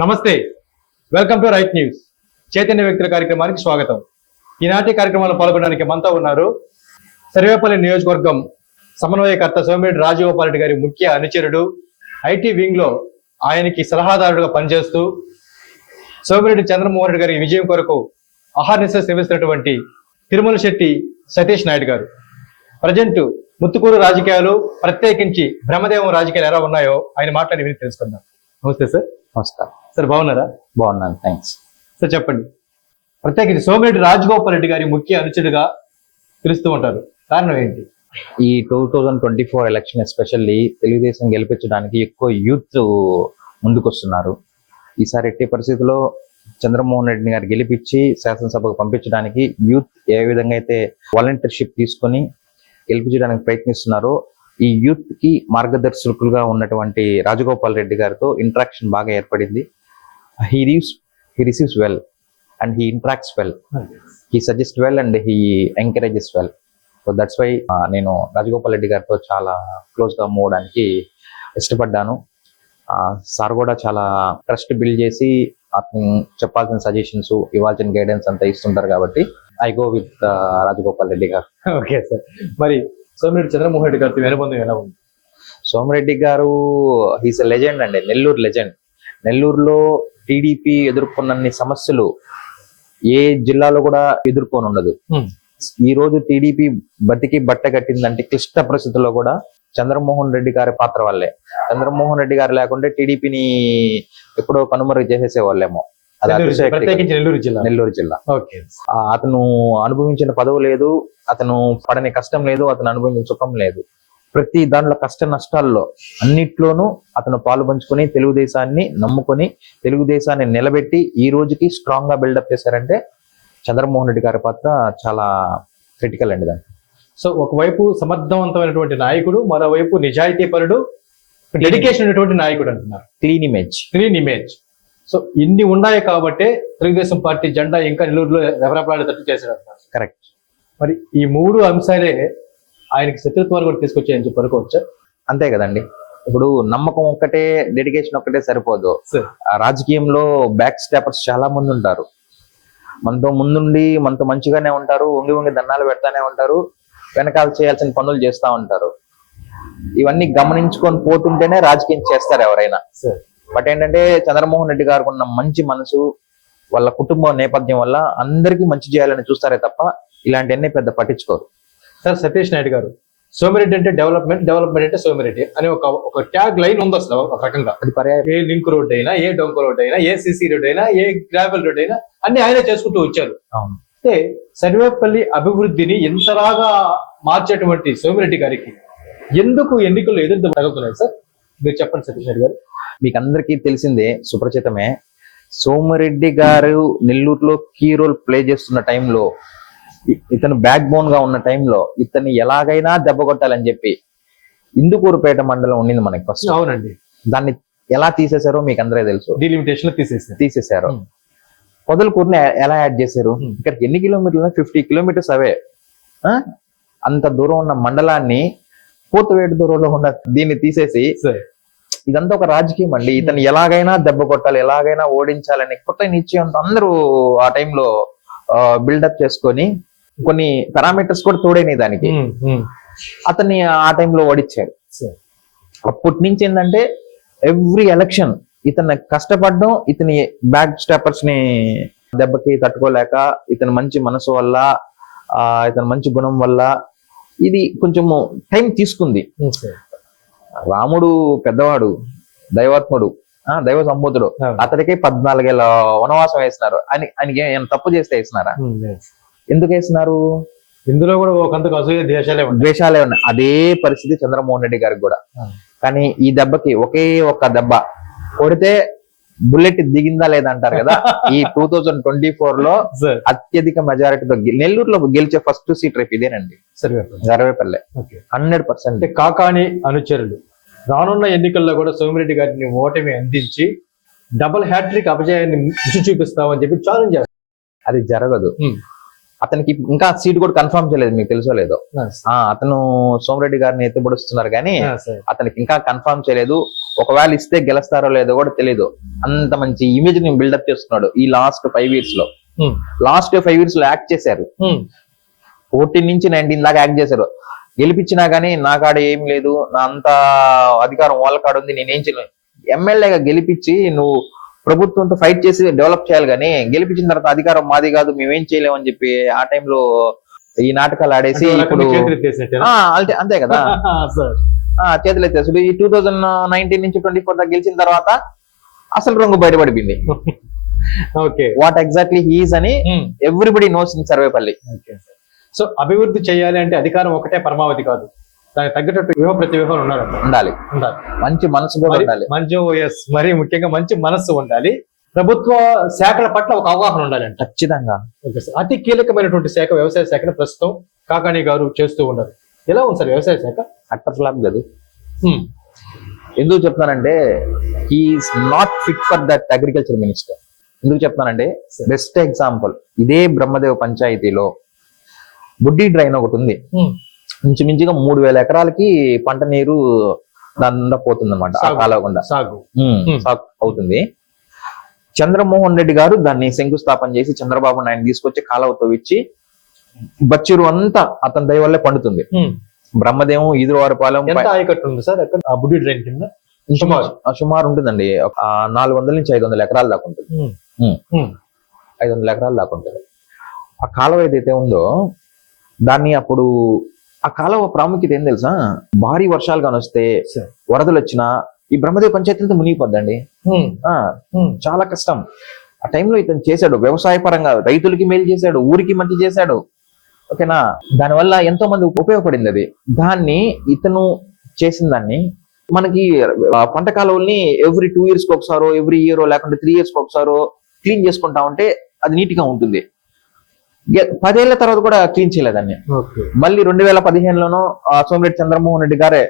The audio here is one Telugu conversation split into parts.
నమస్తే. వెల్కమ్ టు రైట్ న్యూస్ చైతన్య వ్యక్తుల కార్యక్రమానికి స్వాగతం. ఈనాటి కార్యక్రమంలో పాల్గొనడానికి మనతో ఉన్నారు సర్వేపల్లి నియోజకవర్గం సమన్వయకర్త సోమిరెడ్డి రాజగోపాల్ రెడ్డి గారి ముఖ్య అనుచరుడు. ఐటీ వింగ్లో ఆయనకి సలహాదారుడుగా పనిచేస్తూ సోమిరెడ్డి చంద్రమోహన్ రెడ్డి గారి విజయం కొరకు అహర్నిశ శ్రమిస్తున్నటువంటి తిరుమల శెట్టి సతీష్ నాయుడు గారు. ప్రజెంట్ ముత్తుకూరు రాజకీయాలు ప్రత్యేకించి బ్రహ్మదేవం రాజకీయాలు ఎలా ఉన్నాయో ఆయన మాట్లాడి విని తెలుసుకుందాం. నమస్తే సార్. నమస్కారం. సార్ బాగున్నారా? బాగున్నాను థ్యాంక్స్ సార్ చెప్పండి. ప్రత్యేకించి సోమిరెడ్డి రాజగోపాల్ రెడ్డి గారి ముఖ్య అనుచరుడుగా పిలుస్తూ ఉంటారు. కారణం ఏంటి? ఈ two thousand twenty four election especially Telugu Desam గెలిపించడానికి ఎక్కువ యూత్ ముందుకొస్తున్నారు. ఈసారి ఎట్టి పరిస్థితుల్లో చంద్రమోహన్ రెడ్డి గారు గెలిపించి శాసనసభకు పంపించడానికి యూత్ ఏ విధంగా అయితే వాలంటీర్షిప్ తీసుకొని గెలిపించడానికి ప్రయత్నిస్తున్నారో ఈ యూత్కి మార్గదర్శకులుగా ఉన్నటువంటి రాజగోపాల్ రెడ్డి గారితో ఇంటరాక్షన్ బాగా ఏర్పడింది. He reeves he receives well and he interacts well he suggest well and he encourages well so that's why నేను రాజగోపాల్ రెడ్డి గారితో చాలా క్లోజ్గా మూవడానికి ఇష్టపడ్డాను. సార్ కూడా చాలా ట్రస్ట్ బిల్డ్ చేసి అతను చెప్పాల్సిన సజెషన్స్ ఇవ్వాల్సిన గైడెన్స్ అంతా ఇస్తుంటారు కాబట్టి I go with Rajagopal Reddy గారు. ఓకే సార్ మరి సోమిరెడ్డి చంద్రమోహన్ రెడ్డి గారితో వెనుబంధం ఎలా ఉంది? సోమిరెడ్డి గారు హీస్ ఎ లెజెండ్ అండి. నెల్లూరు లెజెండ్ నెల్లూరులో టీడీపీ ఎదుర్కొన్నన్ని సమస్యలు ఏ జిల్లాలో కూడా ఎదుర్కొని ఉండదు. ఈ రోజు టీడీపీ బతికి బట్ట కట్టిందంటే క్లిష్ట పరిస్థితుల్లో కూడా చంద్రమోహన్ రెడ్డి గారి పాత్ర వల్లే. చంద్రమోహన్ రెడ్డి గారు లేకుంటే టీడీపీని ఎప్పుడో కనుమరుగు చేసేసే వాళ్ళేమో. నెల్లూరు జిల్లా, అతను అనుభవించిన పదవి లేదు అతను పడని కష్టం లేదు అతను అనుభవించిన సుఖం లేదు. ప్రతి దాంట్లో కష్ట నష్టాల్లో అన్నిట్లోనూ అతను పాలు పంచుకొని తెలుగుదేశాన్ని నమ్ముకొని తెలుగుదేశాన్ని నిలబెట్టి ఈ రోజుకి స్ట్రాంగ్గా బిల్డప్ చేశారంటే చంద్రమోహన్ రెడ్డి గారి పాత్ర చాలా క్రిటికల్ అండి దాన్ని సో ఒకవైపు సమర్థవంతమైనటువంటి నాయకుడు మరోవైపు నిజాయితీ పరుడు డెడికేషన్ ఉన్నటువంటి నాయకుడు అంటున్నారు. Clean image clean image so ఇన్ని ఉన్నాయి కాబట్టే తెలుగుదేశం పార్టీ జెండా ఇంకా నెల్లూరులో రెవరపలాడేటట్టు చేశాడు అంటున్నారు కరెక్ట్ మరి ఈ మూడు అంశాలే ఆయనకి శత్రుత్వాలు కూడా తీసుకొచ్చాయని చెప్పి అనుకోవచ్చా? అంతే కదండి. ఇప్పుడు నమ్మకం ఒక్కటే డెడికేషన్ ఒక్కటే సరిపోదు. రాజకీయంలో బ్యాక్ స్టాపర్స్ చాలా మంది ఉంటారు. మనతో ముందుండి మనతో మంచిగానే ఉంటారు వంగి వంగి దండాలు పెడతానే ఉంటారు వెనకాల చేయాల్సిన పనులు చేస్తా ఉంటారు. ఇవన్నీ గమనించుకొని పోతుంటేనే రాజకీయం చేస్తారు ఎవరైనా. బట్ ఏంటంటే చంద్రమోహన్ రెడ్డి గారికి ఉన్న మంచి మనసు వాళ్ళ కుటుంబ నేపథ్యం వల్ల అందరికీ మంచి చేయాలని చూస్తారే తప్ప ఇలాంటివన్నీ పెద్ద పట్టించుకోరు. సార్ సతీష్ నాయుడు గారు. సోమిరెడ్డి అంటే డెవలప్మెంట్ డెవలప్మెంట్ అంటే సోమిరెడ్డి అని ఒక ఒక ట్యాగ్ లైన్ ఉంది అసలు ఒక రకంగా. అది పర్యాయ. ఏ లింక్ రోడ్ అయినా ఏ డొంక రోడ్ అయినా ఏ సిసి రోడ్ అయినా ఏ గ్రావెల్ రోడ్ అయినా అన్ని ఆయనే చేసుకుంటూ వచ్చారు. అంటే సర్వేపల్లి అభివృద్ధిని ఎంతలాగా మార్చేటువంటి సోమిరెడ్డి గారికి ఎందుకు ఎన్నికల్లో ఎదురు తగ్గుతున్నాయి సార్? మీరు చెప్పండి సతీష్ రెడ్డి గారు. మీకు అందరికీ తెలిసిందే సుప్రచితమే సోమిరెడ్డి గారు నెల్లూరులో కీ రోల్ ప్లే చేస్తున్న టైంలో ఇతను బ్యాక్ బోన్గా ఉన్న టైంలో ఇతన్ని ఎలాగైనా దెబ్బ కొట్టాలని చెప్పి ఇందుకూరుపేట మండలం ఉండింది మనకి ఫస్ట్ అవునండి. దాన్ని ఎలా తీసేశారో మీకు అందరే తెలుసు. డిలిమిటేషన్లో తీసేసింది తీసేశారు. పొదలకూరుని ఎలా యాడ్ చేశారు. ఇక్కడ ఎన్ని కిలోమీటర్లు? ఫిఫ్టీ కిలోమీటర్స్ అవే? అంత దూరం ఉన్న మండలాన్ని పూతవేటు దూరంలో ఉన్న దీన్ని తీసేసి ఇదంతా ఒక రాజకీయం అండి. ఇతను ఎలాగైనా దెబ్బ కొట్టాలి ఎలాగైనా ఓడించాలని కొత్త నిశ్చయంతో అందరూ ఆ టైంలో బిల్డప్ చేసుకొని కొన్ని పారామీటర్స్ కూడా తోడైనాయి దానికి. అతన్ని ఆ టైంలో ఓడించారు అప్పటి నుంచి ఏంటంటే ఎవ్రీ ఎలక్షన్ ఇతను కష్టపడడం ఇతని బ్యాక్ స్టాపర్స్ని దెబ్బకి తట్టుకోలేక ఇతని మంచి మనసు వల్ల ఆ ఇతని మంచి గుణం వల్ల ఇది కొంచెము టైం తీసుకుంది. రాముడు పెద్దవాడు దైవాత్ముడు ఆ దైవ సంబోధుడు. అతడికి పద్నాలుగేళ్ళ వనవాసం వేసినారు. అని ఆయనకి తప్పు చేస్తే వేసినారా. ఎందుకు వేసినారు ఇందులో కూడా ఒకంతకు అసూయ దేశాలే ఉంటాయి ద్వేషాలే ఉన్నాయి. అదే పరిస్థితి చంద్రమోహన్ రెడ్డి గారికి కూడా. కానీ ఈ దెబ్బకి ఒకే ఒక్క దెబ్బ. కొడితే బుల్లెట్ దిగిందా లేదా అంటారు కదా? ఈ టూ థౌజండ్ ట్వంటీ ఫోర్లో అత్యధిక మెజారిటీతో నెల్లూరులో గెలిచే ఫస్ట్ సీట్ రేపు ఇదేనండి. Sarvepalli hundred percent. కాకాని అనుచరులు. రానున్న ఎన్నికల్లో కూడా సోమిరెడ్డి గారిని ఓటమి అందించి డబుల్ హ్యాట్రిక్ అపజయాన్ని రుచి చూపిస్తామని చెప్పి ఛాలెంజ్ అది జరగదు. అతనికి ఇంకా సీట్ కూడా కన్ఫర్మ్ చేయలేదు మీకు తెలుసో లేదో. అతను సోమరెడ్డి గారిని ఎత్తుబడుస్తున్నారు కానీ అతనికి ఇంకా కన్ఫర్మ్ చేయలేదు. ఒకవేళ ఇస్తే గెలుస్తారో లేదో కూడా తెలియదు అంత మంచి ఇమేజ్ని బిల్డప్ చేస్తున్నాడు ఈ లాస్ట్ ఫైవ్ ఇయర్స్లో. లాస్ట్ ఫైవ్ ఇయర్స్లో యాక్ట్ చేశారు. ఫోర్టీన్ నుంచి నైన్టీన్ దాకా యాక్ట్ చేశారు. గెలిపించినా గానీ నా కాడ ఏం లేదు నా అంత అధికారం వాళ్ళ కాడ ఉంది నేనేం చేయలేను ఎమ్మెల్యేగా గెలిపించి నువ్వు ప్రభుత్వంతో ఫైట్ చేసి డెవలప్ చేయాలి కానీ గెలిపించిన తర్వాత అధికారం మాది కాదు మేమేం చేయలేమని చెప్పి ఆ టైంలో ఈ నాటకాలు ఆడేసి ఇప్పుడు అంతే కదా. చేతులు ఎత్తేసాడు ఈ టూ థౌజండ్ నైన్టీన్ నుంచి ట్వంటీ ఫోర్ దాకా గెలిచిన తర్వాత అసలు రంగు బయటపడిపోయింది. ఓకే. వాట్ ఎగ్జాక్ట్లీ హీస్ అని everybody knows in Sarvepalli. So అభివృద్ధి చేయాలి అంటే అధికారం ఒకటే పరమావధి కాదు. దానికి తగ్గట్టు వ్యూహ ప్రతి ఉన్నారంట ఉండాలి. ఉండాలి. మంచి మనసు కూడా ఉండాలి. మంచి ఎస్ మరి ముఖ్యంగా మంచి మనస్సు ఉండాలి. ప్రభుత్వ శాఖల పట్ల ఒక అవగాహన ఉండాలంట. ఖచ్చితంగా. Okay sir. అతి కీలకమైనటువంటి శాఖ వ్యవసాయ శాఖను ప్రస్తుతం కాకాణి గారు చేస్తూ ఉన్నారు. ఎలా ఉంది సార్ వ్యవసాయ శాఖ? అట్టర్ ఫ్లాప్ కాదు. హ్మ్. ఎందుకు చెప్తానంటే he's not fit for that agriculture minister ఎందుకు చెప్తానంటే బెస్ట్ ఎగ్జాంపుల్ ఇదే బ్రహ్మదేవ పంచాయతీలో బుడ్డి డ్రైన్ ఒకటి ఉంది. ఇంచుమించుగా మూడు వేల ఎకరాలకి పంట నీరు దాని పోతుంది అనమాట ఆ. కాలవకుండా. సాగు. సాగు అవుతుంది. చంద్రమోహన్ రెడ్డి గారు దాన్ని శంకుస్థాపన చేసి చంద్రబాబు నాయుడు తీసుకొచ్చి కాలువతో ఇచ్చి బచ్చిరు అంతా అతని దయ వల్లే పండుతుంది. హ్మ్. బ్రహ్మదేవం ఈదురువారిపాలెం ఎంత ఆయకట్టు ఉంది సార్? అక్కడ బుడ్డి డ్రైన్ కింద? సుమారు. ఆ, సుమారు ఉంటుందండి. నాలుగు వందల నుంచి ఐదు వందల ఎకరాల దాకా ఉంటుంది. ఐదు వందల ఎకరాల దాకా ఉంటుంది. ఆ కాలువ ఏదైతే ఉందో దాన్ని అప్పుడు ఆ కాలువ ప్రాముఖ్యత ఏం తెలుసా? భారీ వర్షాలు కానీ వస్తే. వరదలు వచ్చినా ఈ బ్రహ్మదేవ పంచాయతీ అంతా మునిగిపోద్దండి. ఆ హ్మ్. చాలా కష్టం. ఆ టైంలో ఇతను చేశాడు వ్యవసాయ పరంగా రైతులకి మేలు చేశాడు ఊరికి మంచి చేశాడు. ఓకేనా? దానివల్ల ఎంతో మంది ఉపయోగపడింది అది. దాన్ని ఇతను చేసిన దాన్ని మనకి పంట కాలువల్ని ఎవ్రీ టూ ఇయర్స్కి ఒకసారో ఎవ్రీ ఇయర్ లేకుంటే త్రీ ఇయర్స్కి ఒకసారో క్లీన్ చేసుకుంటా ఉంటే అది నీట్గా ఉంటుంది. పదేళ్ళ తర్వాత కూడా క్లీన్ చేయలేదాన్ని మళ్ళీ రెండు వేల పదిహేనులోనో సోమిరెడ్డి చంద్రమోహన్ రెడ్డి గారే.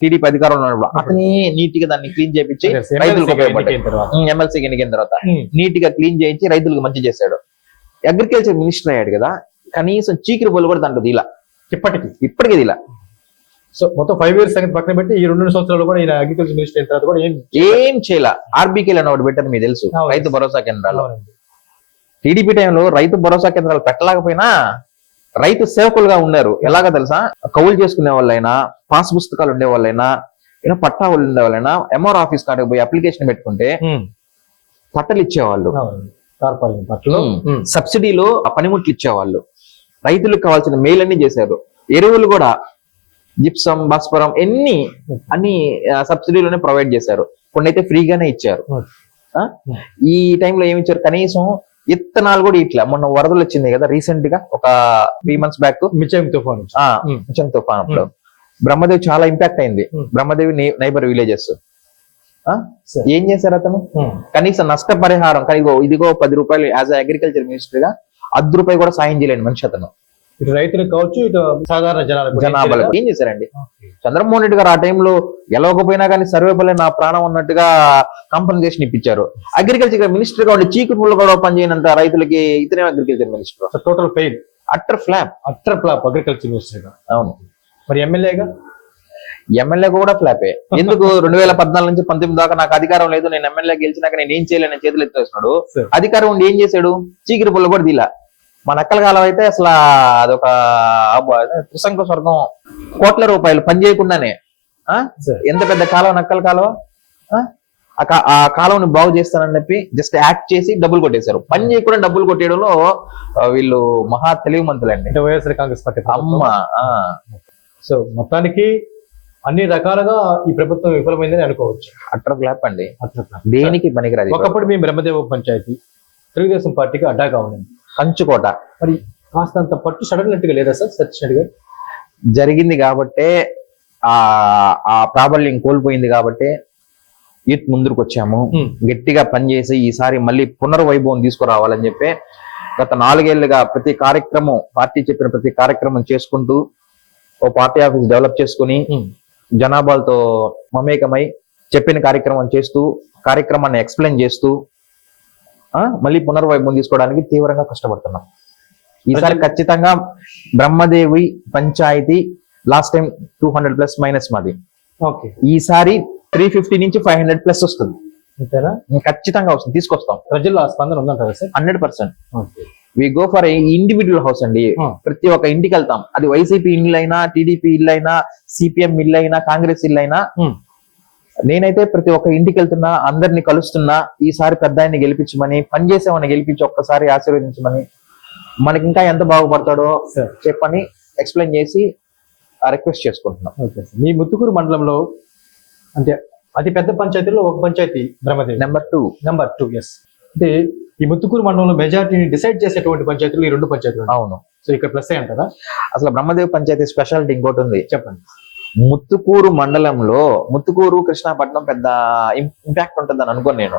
టీడీపీ అధికారంలో ఉన్నప్పుడు అతని నీట్గా దాన్ని క్లీన్ Yes, రైతులకు ఎన్నికైన తర్వాత. ఎమ్మెల్సీ ఎన్నికైన తర్వాత. నీట్గా క్లీన్ చేయించి రైతులకు మంచి చేశాడు అగ్రికల్చర్ మినిస్టర్ అయ్యాడు కదా కనీసం చీకిరి బొల్లు కూడా దాంట్లో దిలా ఇప్పటికి ఇప్పటికే దిలా సో మొత్తం ఫైవ్ ఇయర్స్ సంగతి పక్కన పెట్టి ఈ రెండు సంవత్సరాలు కూడా ఈయన అగ్రికల్చర్ మినిస్టర్ అయిన తర్వాత కూడా ఏం ఏం చేయాల ఆర్బీకే అని ఒకటి పెట్టారు మీకు తెలుసు. రైతు భరోసా కేంద్రాలు. టీడీపీ టైంలో రైతు భరోసా కేంద్రాలు పెట్టలేకపోయినా రైతు సేవకులుగా ఉన్నారు. ఎలాగో తెలుసా? కౌలు చేసుకునే వాళ్ళైనా పాస్ పుస్తకాలు ఉండే వాళ్ళైనా ఏదో పట్టా వాళ్ళు ఉండే వాళ్ళైనా ఎంఆర్ ఆఫీస్ కాడికి పోయి అప్లికేషన్ పెట్టుకుంటే. పట్టలు. ఇచ్చేవాళ్ళు. సబ్సిడీలో ఆ పనిముట్లు ఇచ్చేవాళ్ళు. రైతులకు కావాల్సిన మేలన్నీ చేశారు. ఎరువులు కూడా జిప్సం భాస్వరం ఎన్ని అన్ని సబ్సిడీలోనే ప్రొవైడ్ చేశారు. కొన్ని అయితే ఫ్రీగానే ఇచ్చారు? ఈ టైంలో ఏమి ఇచ్చారు? కనీసం ఇత్తనాలు కూడా ఇట్లా. మొన్న వరదలు వచ్చింది కదా రీసెంట్గా ఒక త్రీ మంత్స్ బ్యాక్ మిచెం తుఫాన్. Hmm. కొంచెం తుఫాన్ అప్పుడు. బ్రహ్మదేవి చాలా ఇంపాక్ట్ అయింది. Hmm. బ్రహ్మదేవి నైబర్ విలేజెస్ సరే. ఏం చేశారు అతను? హ్మ్. కనీసం నష్టపరిహారం కానీ ఇదిగో పది రూపాయలు యాజ్ అగ్రికల్చర్ మినిస్టర్గా అర్ధ రూపాయి కూడా సాయం చేయలేని మనిషి అతను. ఇటు రైతులకు కావచ్చు ఇటు సాధారణ జనాలకు జనాభాలకు ఏం చేశారండి. చంద్రమోహన్ రెడ్డి గారు ఆ టైంలో గెలవకపోయినా కానీ సర్వేపల్లి నా ప్రాణం ఉన్నట్టుగా కాంపన్సేషన్ ఇప్పించారు. అగ్రికల్చర్ మినిస్టర్గా ఉండి చీకులు కూడా పనిచేయనంత రైతులకి ఇతనే agriculture minister total fail utter flop utter flop agriculture మినిస్టర్గా. అవును. మరి ఎమ్మెల్యేగా ఎమ్మెల్యే కూడా ఫ్లాపే ఎందుకు రెండు వేల పద్నాలుగు నుంచి పంతొమ్మిది దాకా నాకు అధికారం లేదు నేను ఎమ్మెల్యే గెలిచినాక నేను ఏం చేయలేని చేతులు ఎత్తేస్తున్నాడు. అధికారం ఉండి ఏం చేశాడు? చీకిరి పుల్ల కూడా దీలా మా నక్కల కాలం అయితే అసలు అదొక త్రిశంకు స్వర్గం కోట్ల రూపాయలు పని చేయకుండానే. ఎంత పెద్ద కాలువ నక్కల కాలువ ఆ? ఆ కా- ఆ కాలువని బాగు చేస్తానని చెప్పి జస్ట్ యాక్ట్ చేసి డబ్బులు కొట్టేశారు. పని చేయకుండా డబ్బులు కొట్టేయడంలో వీళ్ళు మహా తెలివి మంతులండి. అంటే వైఎస్ఆర్ కాంగ్రెస్ పార్టీ అమ్మ. సో మొత్తానికి అన్ని రకాలుగా ఈ ప్రభుత్వం విఫలమైందని అనుకోవచ్చు. అట్టర్ ఫ్లాప్ అండి. దేనికి పనికిరాదు ఒకప్పుడు మేము బ్రహ్మదేవ పంచాయతీ తెలుగుదేశం పార్టీకి అడ్డాగా ఉండింది కంచుకోట మరి కాస్తంత పట్టు సడలినట్టుగా లేదా సార్ రెడ్డి గారు జరిగింది కాబట్టే ఆ ఆ ప్రాబల్యం కోల్పోయింది కాబట్టే యూత్ ముందుకు వచ్చాము. గట్టిగా పనిచేసి ఈసారి మళ్ళీ పునర్వైభవం తీసుకురావాలని చెప్పి గత నాలుగేళ్ళుగా ప్రతి కార్యక్రమం పార్టీ చెప్పిన ప్రతి కార్యక్రమం చేసుకుంటూ ఓ పార్టీ ఆఫీస్ డెవలప్ చేసుకుని. జనాభాలతో మమేకమై చెప్పిన కార్యక్రమం చేస్తూ కార్యక్రమాన్ని ఎక్స్ప్లెయిన్ చేస్తూ మళ్ళీ పునర్వైభవం తీసుకోవడానికి తీవ్రంగా కష్టపడుతున్నాం. ఈసారి ఖచ్చితంగా Brahmadevi panchayat last time two hundred plus minus మాది. ఓకే. ఈసారి త్రీ ఫిఫ్టీ నుంచి ఫైవ్ హండ్రెడ్ ప్లస్ వస్తుంది. ఖచ్చితంగా వస్తుంది. తీసుకొస్తాం. ప్రజల్లో స్పందన ఉందంటారా sir? Hundred percent. We go for individual house అండి. ప్రతి ఒక్క ఇంటికి వెళ్తాం. అది వైసీపీ ఇల్లు అయినా టీడీపీ ఇల్లు అయినా సిపిఎం ఇల్లు అయినా కాంగ్రెస్ ఇల్లు అయినా. నేనైతే ప్రతి ఒక్క ఇంటికి వెళ్తున్నా అందరిని కలుస్తున్నా ఈసారి పెద్ద ఆయన్ని గెలిపించమని పనిచేసేవాడిని గెలిపించి ఒక్కసారి ఆశీర్వదించమని. మనకి ఇంకా ఎంత బాగుపడతాడో చెప్పని ఎక్స్ప్లెయిన్ చేసి రిక్వెస్ట్ చేసుకుంటున్నాం. ఓకే మీ ముత్తుకూరు మండలంలో అంటే అతి పెద్ద పంచాయతీలో ఒక panchayat Brahmadevi. Number two number two yes అంటే ఈ ముత్తుకూరు మండలంలో మెజారిటీని డిసైడ్ చేసేటువంటి పంచాయతీలు ఈ రెండు పంచాయతీలు. అవును. సో ఇక్కడ ప్లస్ అంటారా? అసలు బ్రహ్మదేవ్ పంచాయతీ స్పెషాలిటీ ఇంకోటి ఉంది. చెప్పండి. ముత్తుకూరు మండలంలో ముత్తుకూరు కృష్ణాపట్నం పెద్ద ఇంపాక్ట్ ఉంటుందని అనుకోను నేను.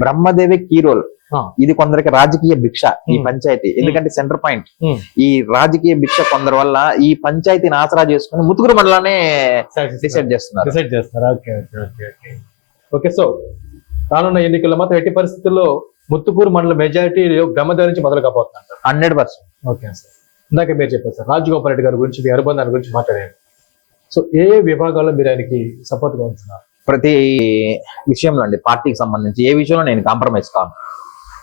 Brahmadevi key role. ఆ. ఇది కొందరికి రాజకీయ భిక్ష ఈ. పంచాయతీ. ఎందుకంటే సెంటర్ పాయింట్. ఈ రాజకీయ భిక్ష కొందరి వల్ల ఈ పంచాయతీని ఆసరా చేసుకుని ముత్తుకూరు మండలాన్ని డిసైడ్ చేస్తున్నారు. డిసైడ్ చేస్తారా okay okay okay okay okay so రానున్న ఎన్నికల్లో మాత్రం ఎట్టి పరిస్థితుల్లో ముత్తుకూరు మండల మెజారిటీ బ్రహ్మదేవి నుంచి మొదలు కాబోతున్నారు. Hundred percent. ఓకే సార్ ఇందాక మీరు చెప్పారు సార్ రాజగోపాల్ రెడ్డి గారి గురించి మీ అనుబంధాల గురించి మాట్లాడారు. సో ఏ ఏ విభాగాల్లో మీరు ఆయనకి సపోర్ట్గా ఉంటున్నారు? ప్రతి విషయంలో అండి పార్టీకి సంబంధించి ఏ విషయంలో నేను కాంప్రమైజ్ కాను.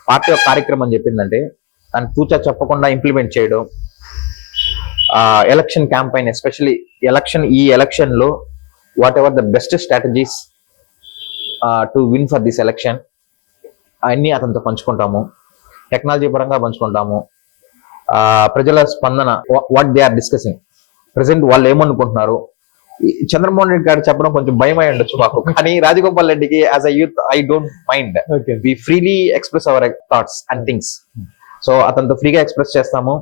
పార్టీ ఒక కార్యక్రమం చెప్పిందంటే దాన్ని తూచా చెప్పకుండా ఇంప్లిమెంట్ చేయడం ఎలక్షన్ క్యాంపెయిన్ ఎస్పెషల్లీ ఎలక్షన్ ఈ ఎలక్షన్లో whatever the best strategies to win for this election అన్నీ అతనితో పంచుకుంటాము. టెక్నాలజీ పరంగా పంచుకుంటాము. ప్రజల స్పందన what they are discussing present వాళ్ళు ఏమనుకుంటున్నారు? చంద్రమోహన్ రెడ్డి గారు చెప్పడం కొంచెం భయం అయి ఉండొచ్చు మాకు. కానీ రాజగోపాల్ రెడ్డికి as a youth I don't mind we freely express our thoughts and things so అతనితో ఫ్రీగా ఎక్స్ప్రెస్ చేస్తాము.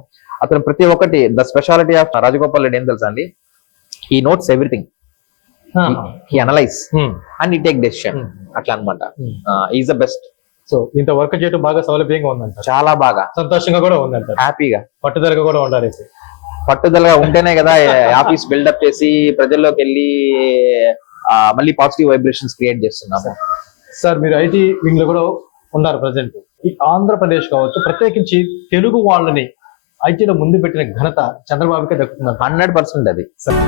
అతను ప్రతి ఒక్కటి the speciality of Rajagopal Reddy ఏం తెలుసా అండి? He notes everything he. Analyse and he take decision అట్లా అనమాట ఈజ్ ద బెస్ట్ సో ఇంత వర్క్ చేయడం బాగా సౌలభ్యంగా ఉందంట చాలా బాగా. సంతోషంగా కూడా ఉందంట హ్యాపీగా పట్టుదలగా కూడా ఉండాలి. పట్టుదలగా ఉంటేనే కదా ఆఫీస్ బిల్డప్ చేసి ప్రజల్లోకి వెళ్ళి మళ్ళీ పాజిటివ్ వైబ్రేషన్స్ క్రియేట్ చేస్తున్నాము. సార్ మీరు ఐటీ వింగ్లో కూడా ఉన్నారు ప్రజెంట్ ఈ ఆంధ్రప్రదేశ్ కావచ్చు ప్రత్యేకించి తెలుగు వాళ్ళని ఐటీలో ముందు పెట్టిన ఘనత చంద్రబాబుకే దక్కుతుందంట హండ్రెడ్ పర్సెంట్ అది. సార్.